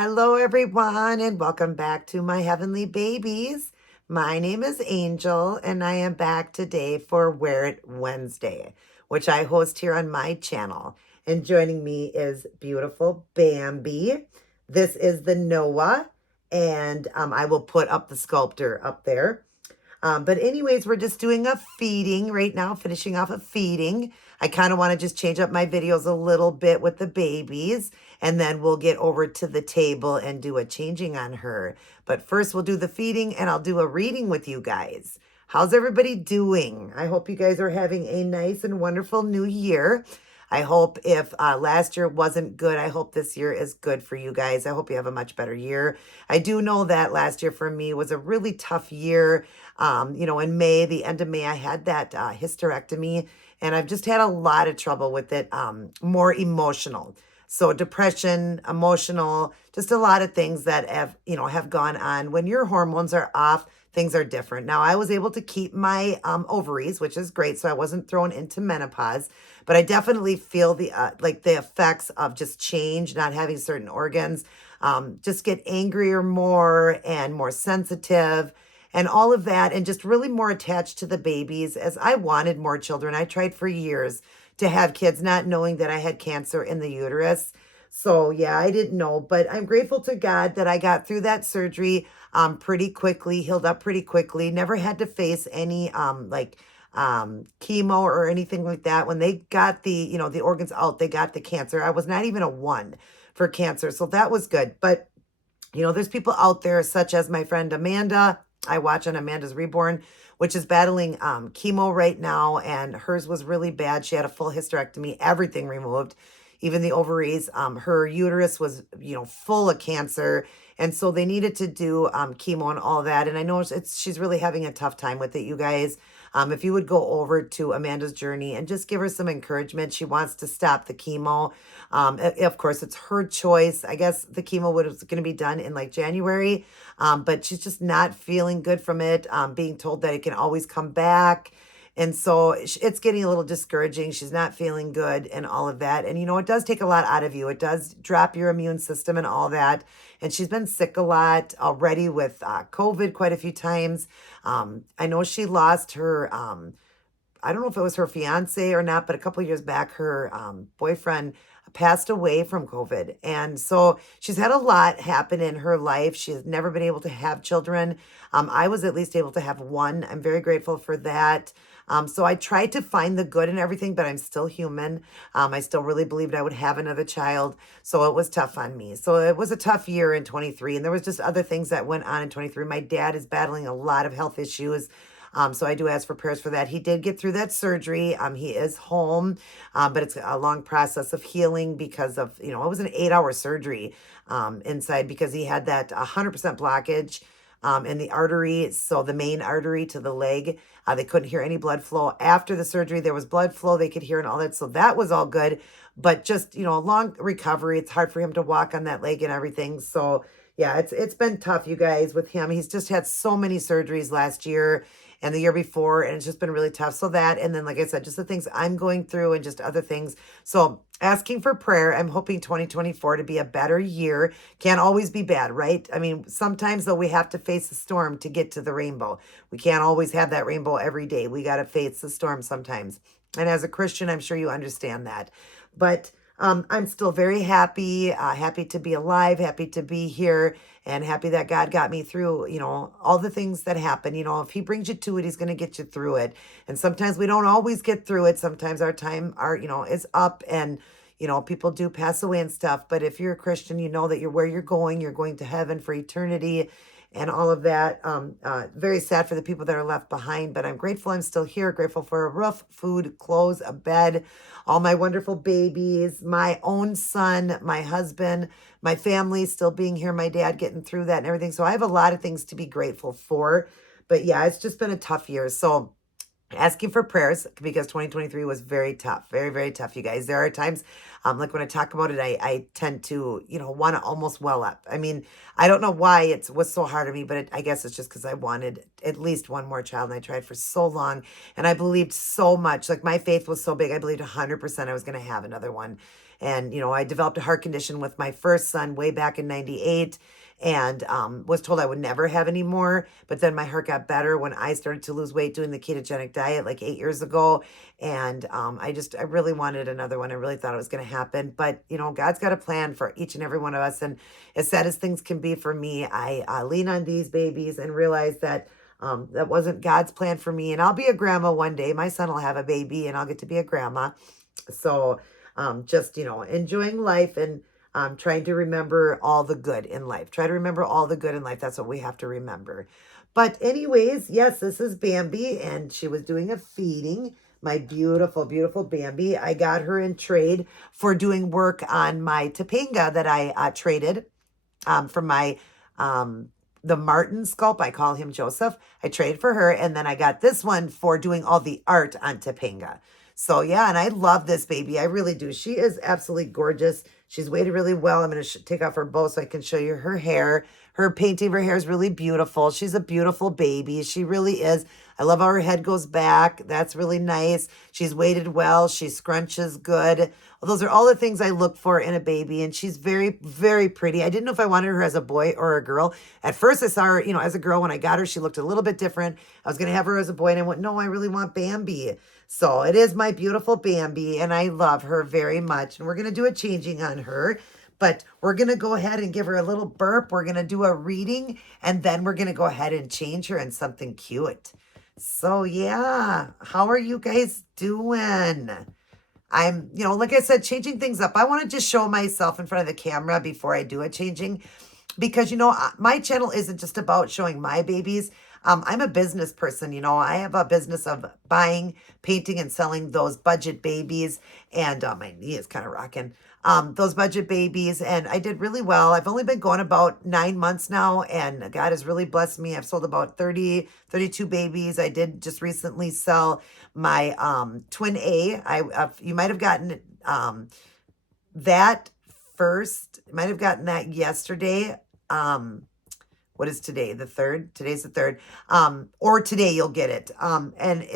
Hello, everyone, and welcome back to my heavenly babies. My name is Angel, and I am back today for Wear It Wednesday, which I host here on my channel. And joining me is beautiful Bambi. This is the Noah, and I will put up the sculptor up there. But anyways, we're just doing a feeding right now, finishing off a feeding. I kind of want to just change up my videos a little bit with the babies, and then we'll get over to the table and do a changing on her. But first, we'll do the feeding, and I'll do a reading with you guys. How's everybody doing? I hope you guys are having a nice and wonderful new year. I hope if last year wasn't good, I hope this year is good for you guys. I hope you have a much better year. I do know that last year for me was a really tough year. In May, the end of May, I had that hysterectomy, and I've just had a lot of trouble with it, more emotional. So depression, emotional, just a lot of things that have gone on. When your hormones are off, things are different. Now, I was able to keep my ovaries, which is great. So I wasn't thrown into menopause, but I definitely feel the effects of just change, not having certain organs, just get angrier more and more sensitive and all of that, and just really more attached to the babies as I wanted more children. I tried for years to have kids, not knowing that I had cancer in the uterus. So yeah, I didn't know, but I'm grateful to God that I got through that surgery pretty quickly, healed up pretty quickly, never had to face any chemo or anything like that. When they got the organs out, they got the cancer. I was not even a 1 for cancer. So that was good. But there's people out there such as my friend Amanda. I watch on Amanda's Reborn, which is battling chemo right now, and hers was really bad. She had a full hysterectomy, everything removed, even the ovaries. Her uterus was, full of cancer, and so they needed to do chemo and all that. And I know she's really having a tough time with it, you guys. If you would go over to Amanda's journey and just give her some encouragement, she wants to stop the chemo. Of course, it's her choice. I guess the chemo was going to be done in like January, but she's just not feeling good from it, being told that it can always come back. And so it's getting a little discouraging. She's not feeling good and all of that. And, it does take a lot out of you. It does drop your immune system and all that. And she's been sick a lot already with COVID quite a few times. I know she lost her, I don't know if it was her fiance or not, but a couple of years back, her boyfriend passed away from COVID. And so she's had a lot happen in her life. She's never been able to have children. I was at least able to have one. I'm very grateful for that. So I tried to find the good in everything, but I'm still human. I still really believed I would have another child. So it was tough on me. So it was a tough year in 23. And there was just other things that went on in 23. My dad is battling a lot of health issues. So I do ask for prayers for that. He did get through that surgery. He is home, but it's a long process of healing because of, it was an 8-hour surgery inside because he had that 100% blockage in the artery. So the main artery to the leg, they couldn't hear any blood flow. After the surgery, there was blood flow they could hear and all that. So that was all good. But just, a long recovery. It's hard for him to walk on that leg and everything. So yeah, it's been tough, you guys, with him. He's just had so many surgeries last year and the year before, and it's just been really tough. So that, and then, like I said, just the things I'm going through and just other things. So asking for prayer. I'm hoping 2024 to be a better year. Can't always be bad, right? I mean, sometimes though we have to face the storm to get to the rainbow. We can't always have that rainbow every day. We got to face the storm sometimes. And as a Christian, I'm sure you understand that. But I'm still very happy, happy to be alive, happy to be here, and happy that God got me through, all the things that happen. If he brings you to it, he's going to get you through it. And sometimes we don't always get through it. Sometimes our time is up, and, people do pass away and stuff. But if you're a Christian, you know that you're where you're going to heaven for eternity and all of that. Very sad for the people that are left behind, but I'm grateful I'm still here, grateful for a roof, food, clothes, a bed, all my wonderful babies, my own son, my husband, my family still being here, my dad getting through that and everything. So I have a lot of things to be grateful for. But yeah, it's just been a tough year. So asking for prayers because 2023 was very tough, very, very tough, you guys. There are times, like when I talk about it, I tend to, want to almost well up. I mean, I don't know why it was so hard on me, but I guess it's just because I wanted at least one more child, and I tried for so long, and I believed so much. Like my faith was so big, I believed 100% I was going to have another one. And, I developed a heart condition with my first son way back in 98, and was told I would never have any more. But then my heart got better when I started to lose weight doing the ketogenic diet like 8 years ago. And I really wanted another one. I really thought it was going to happen. But, God's got a plan for each and every one of us. And as sad as things can be for me, I lean on these babies and realize that that wasn't God's plan for me. And I'll be a grandma one day. My son will have a baby and I'll get to be a grandma. So just, enjoying life and trying to remember all the good in life. Try to remember all the good in life. That's what we have to remember. But anyways, yes, this is Bambi, and she was doing a feeding. My beautiful, beautiful Bambi. I got her in trade for doing work on my Topanga that I traded from my the Martin sculpt. I call him Joseph. I traded for her, and then I got this one for doing all the art on Topanga. So yeah, and I love this baby. I really do. She is absolutely gorgeous. She's weighted really well. I'm going to take off her bow so I can show you her hair. Her painting of her hair is really beautiful. She's a beautiful baby. She really is. I love how her head goes back. That's really nice. She's weighted well. She scrunches good. Well, those are all the things I look for in a baby. And she's very, very pretty. I didn't know if I wanted her as a boy or a girl. At first I saw her, as a girl. When I got her, she looked a little bit different. I was going to have her as a boy. And I went, no, I really want Bambi. So it is my beautiful Bambi. And I love her very much. And we're going to do a changing on her. But we're going to go ahead and give her a little burp. We're going to do a reading. And then we're going to go ahead and change her in something cute. So yeah, how are you guys doing? I'm, like I said, changing things up. I want to just show myself in front of the camera before I do a changing because, my channel isn't just about showing my babies. I'm a business person, I have a business of buying, painting, and selling those budget babies. And my knee is kind of rocking. Those budget babies. And I did really well. I've only been going about 9 months now, and God has really blessed me. I've sold about 32 babies. I did just recently sell my twin A. You might have gotten that first. Might have gotten that yesterday. What is today? The 3rd? Today's the 3rd. Or today you'll get it. And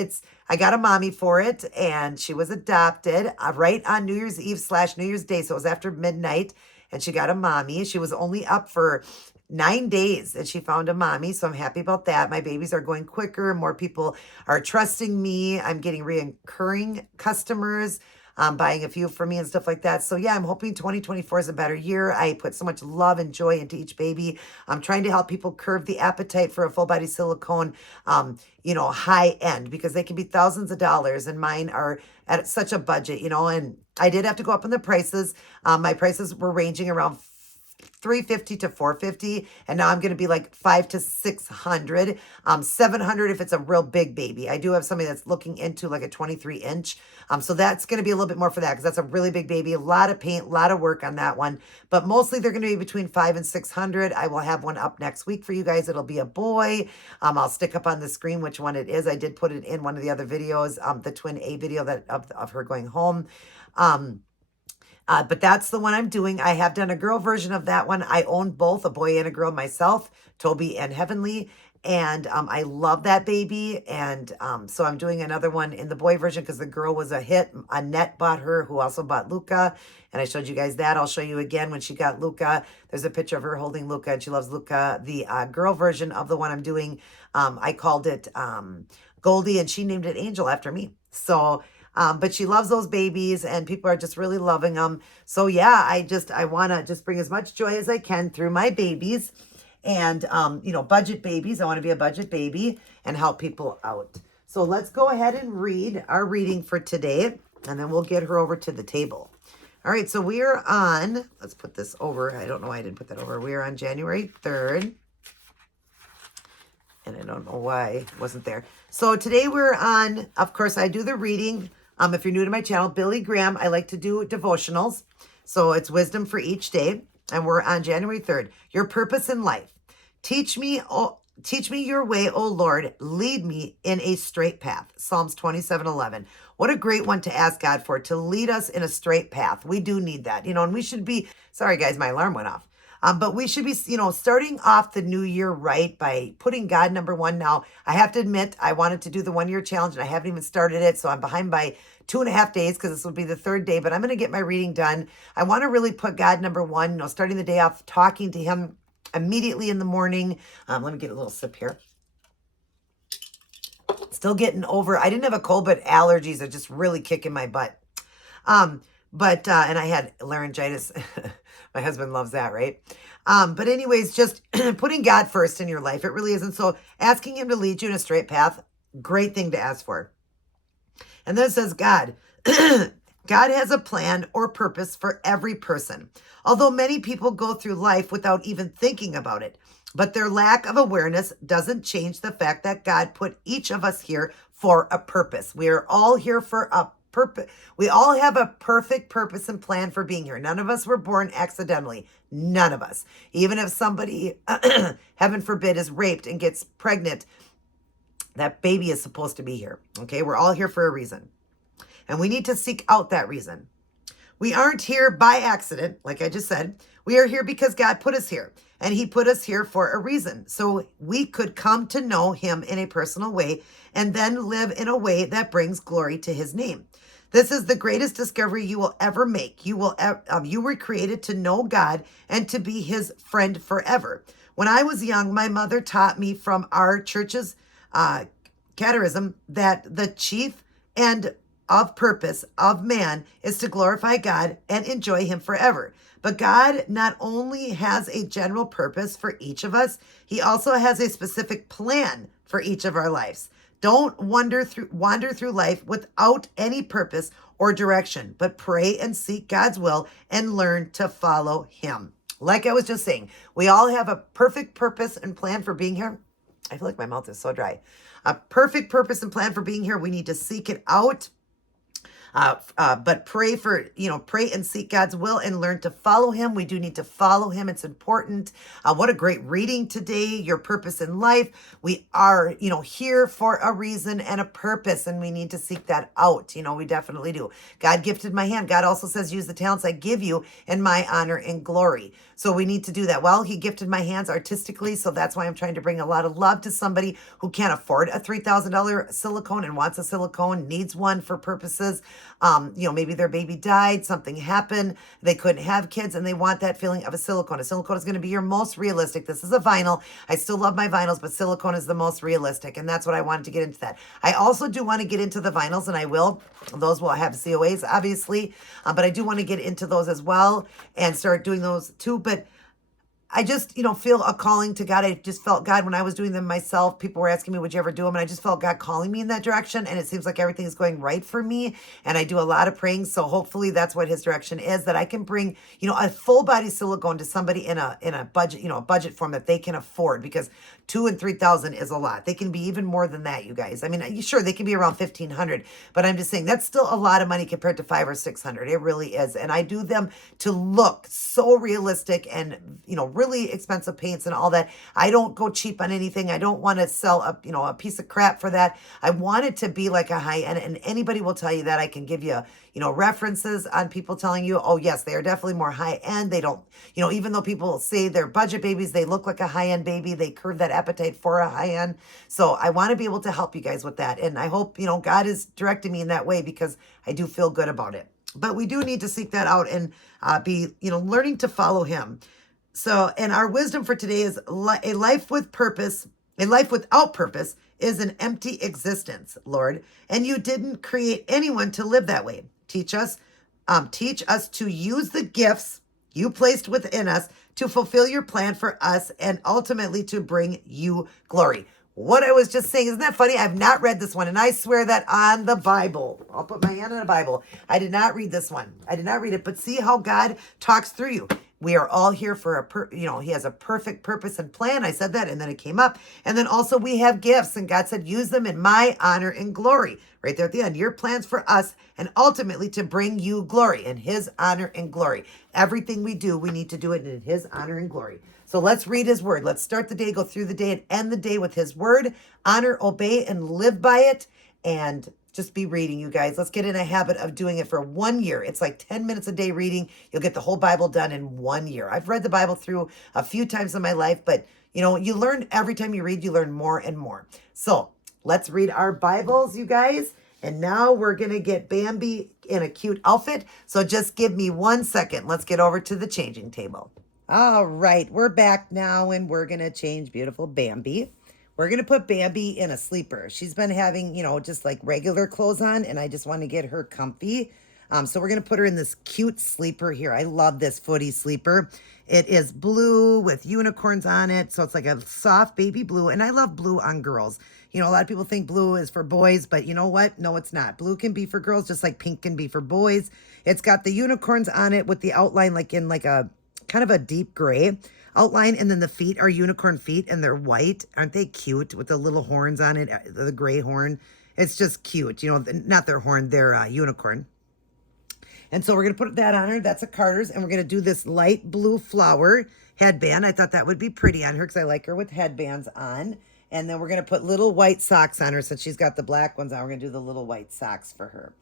I got a mommy for it, and she was adopted right on New Year's Eve / New Year's Day. So it was after midnight, and she got a mommy. She was only up for 9 days and she found a mommy. So I'm happy about that. My babies are going quicker. More people are trusting me. I'm getting recurring customers. Buying a few for me and stuff like that. So yeah, I'm hoping 2024 is a better year. I put so much love and joy into each baby. I'm trying to help people curb the appetite for a full body silicone, high end, because they can be thousands of dollars, and mine are at such a budget, and I did have to go up in the prices. My prices were ranging around $350 to $450, and now I'm going to be like $500 to $600, $700 if it's a real big baby. I do have somebody that's looking into like a 23-inch, so that's going to be a little bit more for that because that's a really big baby. A lot of paint, a lot of work on that one, but mostly they're going to be between $500 and $600. I will have one up next week for you guys. It'll be a boy. I'll stick up on the screen which one it is. I did put it in one of the other videos, the twin A video that of her going home. But that's the one I'm doing. I have done a girl version of that one. I own both, a boy and a girl myself, Toby and Heavenly. And I love that baby. And so I'm doing another one in the boy version because the girl was a hit. Annette bought her, who also bought Luca. And I showed you guys that. I'll show you again when she got Luca. There's a picture of her holding Luca, and she loves Luca. The girl version of the one I'm doing, I called it Goldie, and she named it Angel after me. So... but she loves those babies, and people are just really loving them. So yeah, I want to just bring as much joy as I can through my babies and, budget babies. I want to be a budget baby and help people out. So let's go ahead and read our reading for today, and then we'll get her over to the table. All right. So we are on, let's put this over. I don't know why I didn't put that over. We are on January 3rd. And I don't know why it wasn't there. So today we're on, of course, I do the reading. If you're new to my channel, Billy Graham, I like to do devotionals. So it's wisdom for each day. And we're on January 3rd. Your purpose in life. Teach me, Teach me your way, O Lord. Lead me in a straight path. Psalms 27:11. What a great one to ask God for, to lead us in a straight path. We do need that, and we should be, sorry guys, my alarm went off. But we should be, starting off the new year right by putting God number one. Now, I have to admit, I wanted to do the 1 year challenge and I haven't even started it. So I'm behind by 2.5 days because this will be the third day, but I'm going to get my reading done. I want to really put God number one, starting the day off, talking to him immediately in the morning. Let me get a little sip here. Still getting over, I didn't have a cold, but allergies are just really kicking my butt. And I had laryngitis. My husband loves that, right? But anyways, just putting God first in your life. It really isn't. So asking him to lead you in a straight path, great thing to ask for. And then it says, God, God has a plan or purpose for every person. Although many people go through life without even thinking about it, but their lack of awareness doesn't change the fact that God put each of us here for a purpose. We are all here for a purpose. We all have a perfect purpose and plan for being here. None of us were born accidentally. None of us. Even if somebody, heaven forbid, is raped and gets pregnant, that baby is supposed to be here. Okay, we're all here for a reason. And we need to seek out that reason. We aren't here by accident, like I just said. We are here because God put us here. And he put us here for a reason. So we could come to know him in a personal way and then live in a way that brings glory to his name. This is the greatest discovery you will ever make. You were created to know God and to be his friend forever. When I was young, my mother taught me from our church's catechism that the chief and of purpose of man is to glorify God and enjoy him forever. But God not only has a general purpose for each of us, he also has a specific plan for each of our lives. Don't wander through life without any purpose or direction, but pray and seek God's will and learn to follow him. Like I was just saying, we all have a perfect purpose and plan for being here. I feel like my mouth is so dry. A perfect purpose and plan for being here. We need to seek it out. But pray and seek God's will and learn to follow him. We do need to follow him. It's important. What a great reading today. Your purpose in life. We are, here for a reason and a purpose, and we need to seek that out. We definitely do. God gifted my hand. God also says, use the talents I give you in my honor and glory. So we need to do that. Well, he gifted my hands artistically, so that's why I'm trying to bring a lot of love to somebody who can't afford a $3,000 silicone and wants a silicone, needs one for purposes. Maybe their baby died, something happened, they couldn't have kids, and they want that feeling of a silicone. A silicone is going to be your most realistic. This is a vinyl. I still love my vinyls, but silicone is the most realistic, and that's what I wanted to get into that. I also do want to get into the vinyls, and I will. Those will have COAs, obviously, but I do want to get into those as well and start doing those too. But I just, feel a calling to God. I just felt God when I was doing them myself. People were asking me, would you ever do them? And I just felt God calling me in that direction. And it seems like everything is going right for me. And I do a lot of praying. So hopefully that's what his direction is, that I can bring, a full body silicone to somebody in a budget, a budget form that they can afford, because $2,000 and $3,000 is a lot. They can be even more than that, you guys. I mean, sure, they can be around $1,500, but I'm just saying that's still a lot of money compared to $500 or $600. It really is. And I do them to look so realistic and, really expensive paints and all that. I don't go cheap on anything. I don't want to sell a piece of crap for that. I want it to be like a high end, and anybody will tell you that. I can give you, references on people telling you, oh yes, they are definitely more high end. They don't, even though people say they're budget babies, they look like a high end baby. They curve that appetite for a high end. So I want to be able to help you guys with that. And I hope, God is directing me in that way, because I do feel good about it. But we do need to seek that out and be, learning to follow him. So, and our wisdom for today is a life with purpose. A life without purpose is an empty existence, Lord. And you didn't create anyone to live that way. Teach us to use the gifts you placed within us to fulfill your plan for us and ultimately to bring you glory. What I was just saying, isn't that funny? I've not read this one, and I swear that on the Bible. I'll put my hand on the Bible. I did not read this one. I did not read it, but see how God talks through you. We are all here for he has a perfect purpose and plan. I said that and then it came up. And then also we have gifts and God said, use them in my honor and glory. Right there at the end, your plans for us and ultimately to bring you glory in his honor and glory. Everything we do, we need to do it in his honor and glory. So let's read his word. Let's start the day, go through the day and end the day with his word. Honor, obey, and live by it. And just be reading, you guys. Let's get in a habit of doing it for 1 year. It's like 10 minutes a day reading. You'll get the whole Bible done in 1 year. I've read the Bible through a few times in my life, but you learn every time you read, you learn more and more. So let's read our Bibles, you guys. And now we're going to get Bambi in a cute outfit. So just give me 1 second. Let's get over to the changing table. All right, we're back now and we're going to change beautiful Bambi. We're going to put Bambi in a sleeper. She's been having, just like regular clothes on, and I just want to get her comfy. So we're going to put her in this cute sleeper here. I love this footy sleeper. It is blue with unicorns on it. So it's like a soft baby blue, and I love blue on girls. A lot of people think blue is for boys, but you know what? No, it's not. Blue can be for girls just like pink can be for boys. It's got the unicorns on it with the outline like in like a kind of a deep gray outline, and then the feet are unicorn feet and they're white. Aren't they cute with the little horns on it, the gray horn? It's just cute. Not their horn, they're unicorn. And so we're going to put that on her. That's a Carter's, and we're going to do this light blue flower headband. I thought that would be pretty on her because I like her with headbands on. And then we're going to put little white socks on her since she's got the black ones on. We're going to do the little white socks for her.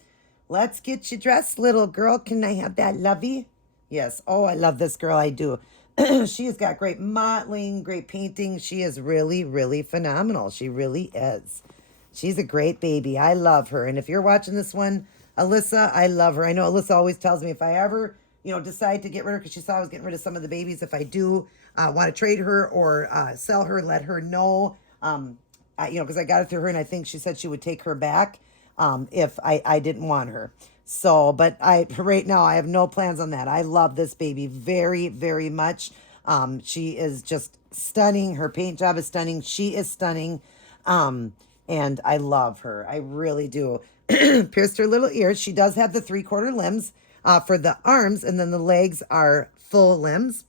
Let's get you dressed, little girl. Can I have that, lovey? Yes. Oh, I love this girl. I do. She has got great modeling, great painting. She is really, really phenomenal. She really is. She's a great baby. I love her. And if you're watching this one, Alyssa, I love her. I know Alyssa always tells me if I ever, decide to get rid of her, because she saw I was getting rid of some of the babies. If I do want to trade her or sell her, let her know. Because I got it through her, and I think she said she would take her back if I didn't want her. So, but right now I have no plans on that. I love this baby very, very much. She is just stunning. Her paint job is stunning. She is stunning. And I love her. I really do. Pierced her little ears. She does have the 3/4 limbs for the arms, and then the legs are full limbs.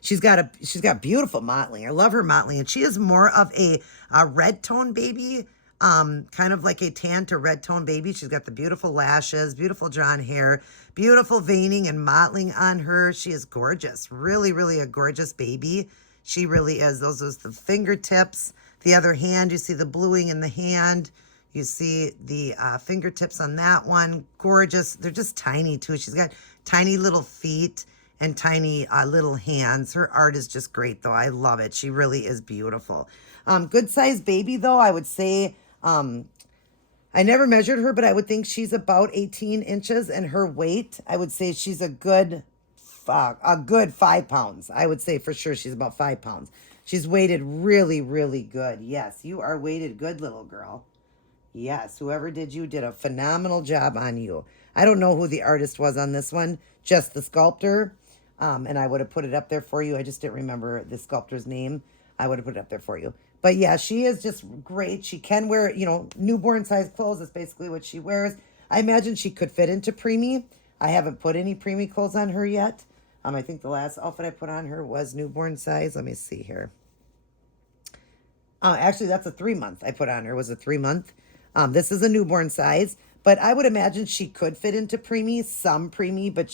She's got beautiful mottling. I love her mottling, and she is more of a red tone baby. Kind of like a tan to red tone baby. She's got the beautiful lashes, beautiful drawn hair, beautiful veining and mottling on her. She is gorgeous. Really, really a gorgeous baby. She really is. Those are the fingertips. The other hand, you see the bluing in the hand. You see the fingertips on that one. Gorgeous. They're just tiny too. She's got tiny little feet and tiny little hands. Her art is just great though. I love it. She really is beautiful. Good sized baby though, I would say. I never measured her, but I would think she's about 18 inches, and her weight, I would say she's a good 5 pounds. I would say for sure she's about 5 pounds. She's weighted really, really good. Yes, you are weighted good, little girl. Yes, whoever did you did a phenomenal job on you. I don't know who the artist was on this one, just the sculptor. And I would have put it up there for you. I just didn't remember the sculptor's name. I would have put it up there for you. But yeah, she is just great. She can wear, newborn size clothes. That's basically what she wears. I imagine she could fit into preemie. I haven't put any preemie clothes on her yet. I think the last outfit I put on her was newborn size. Let me see here. Actually, that's a 3-month I put on her. It was a 3-month. This is a newborn size. But I would imagine she could fit into preemie, some preemie. But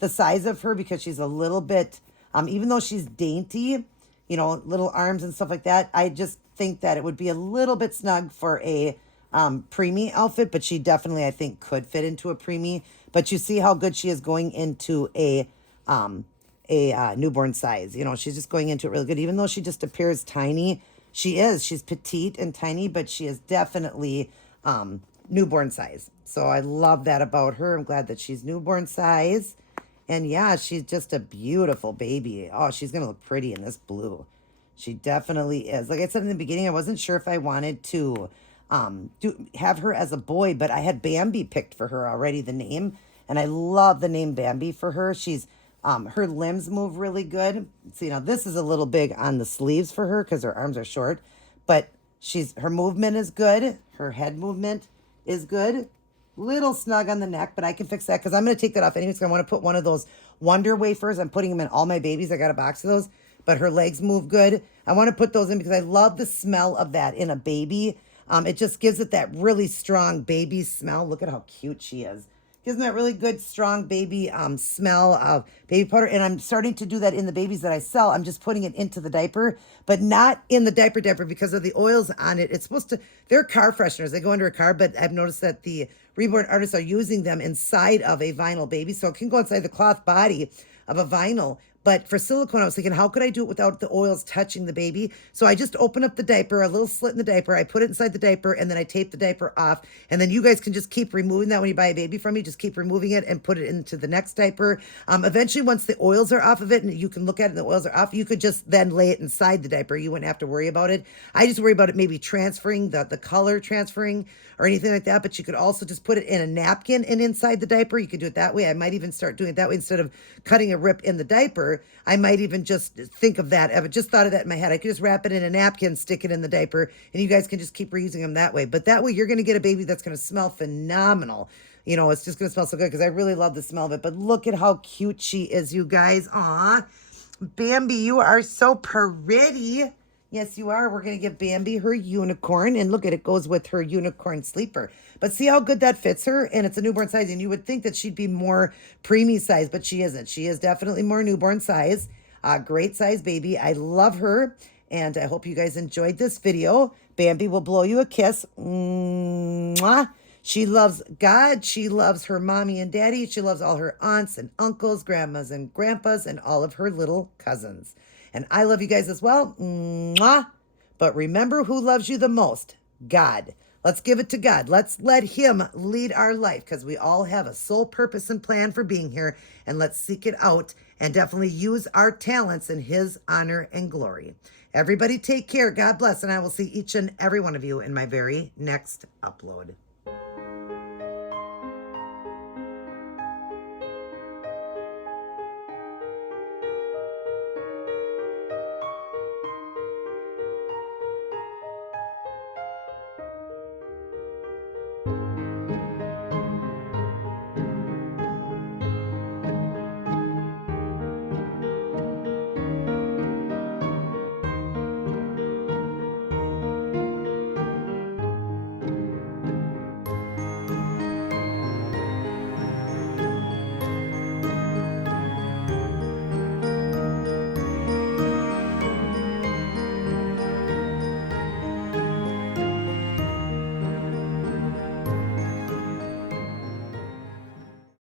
the size of her, because she's a little bit, even though she's dainty, little arms and stuff like that, I just think that it would be a little bit snug for a preemie outfit, but she definitely, I think, could fit into a preemie. But you see how good she is going into a newborn size. She's just going into it really good. Even though she just appears tiny, she's petite and tiny, but she is definitely newborn size. So I love that about her. I'm glad that she's newborn size. And yeah, she's just a beautiful baby. Oh, she's going to look pretty in this blue. She definitely is. Like I said in the beginning, I wasn't sure if I wanted to have her as a boy, but I had Bambi picked for her already, the name. And I love the name Bambi for her. She's her limbs move really good. See, now this is a little big on the sleeves for her because her arms are short. But her movement is good. Her head movement is good. little snug on the neck, but I can fix that because I'm going to take that off anyways. 'Cause I want to put one of those Wonder wafers. I'm putting them in all my babies. I got a box of those, but her legs move good. I want to put those in because I love the smell of that in a baby. It just gives it that really strong baby smell. Look at how cute she is. Gives them that really good, strong baby smell of baby powder. And I'm starting to do that in the babies that I sell. I'm just putting it into the diaper, but not in the diaper because of the oils on it. It's supposed to, they're car fresheners. They go under a car, but I've noticed that the Reborn artists are using them inside of a vinyl baby. So it can go inside the cloth body of a vinyl. But for silicone, I was thinking, how could I do it without the oils touching the baby? So I just open up the diaper, a little slit in the diaper. I put it inside the diaper, and then I tape the diaper off. And then you guys can just keep removing that when you buy a baby from me. Just keep removing it and put it into the next diaper. Eventually, once the oils are off of it, and you can look at it and the oils are off, you could just then lay it inside the diaper. You wouldn't have to worry about it. I just worry about it maybe transferring, the color transferring or anything like that. But you could also just put it in a napkin and inside the diaper. You could do it that way. I might even start doing it that way instead of cutting a rip in the diaper. I might even just think of that. I've just thought of that in my head. I could just wrap it in a napkin, stick it in the diaper, and you guys can just keep reusing them that way. But that way, you're going to get a baby that's going to smell phenomenal. You know, it's just going to smell so good because I really love the smell of it. But look at how cute she is, you guys. Aw, Bambi, you are so pretty. Yes, you are. We're going to give Bambi her unicorn. And look at it goes with her unicorn sleeper. But see how good that fits her? And it's a newborn size. And you would think that she'd be more preemie size, but she isn't. She is definitely more newborn size. Great size baby. I love her. And I hope you guys enjoyed this video. Bambi will blow you a kiss. Mwah. She loves God. She loves her mommy and daddy. She loves all her aunts and uncles, grandmas and grandpas, and all of her little cousins. And I love you guys as well. Mwah. But remember who loves you the most? God. Let's give it to God. Let's let him lead our life because we all have a sole purpose and plan for being here. And let's seek it out and definitely use our talents in his honor and glory. Everybody take care. God bless. And I will see each and every one of you in my very next upload.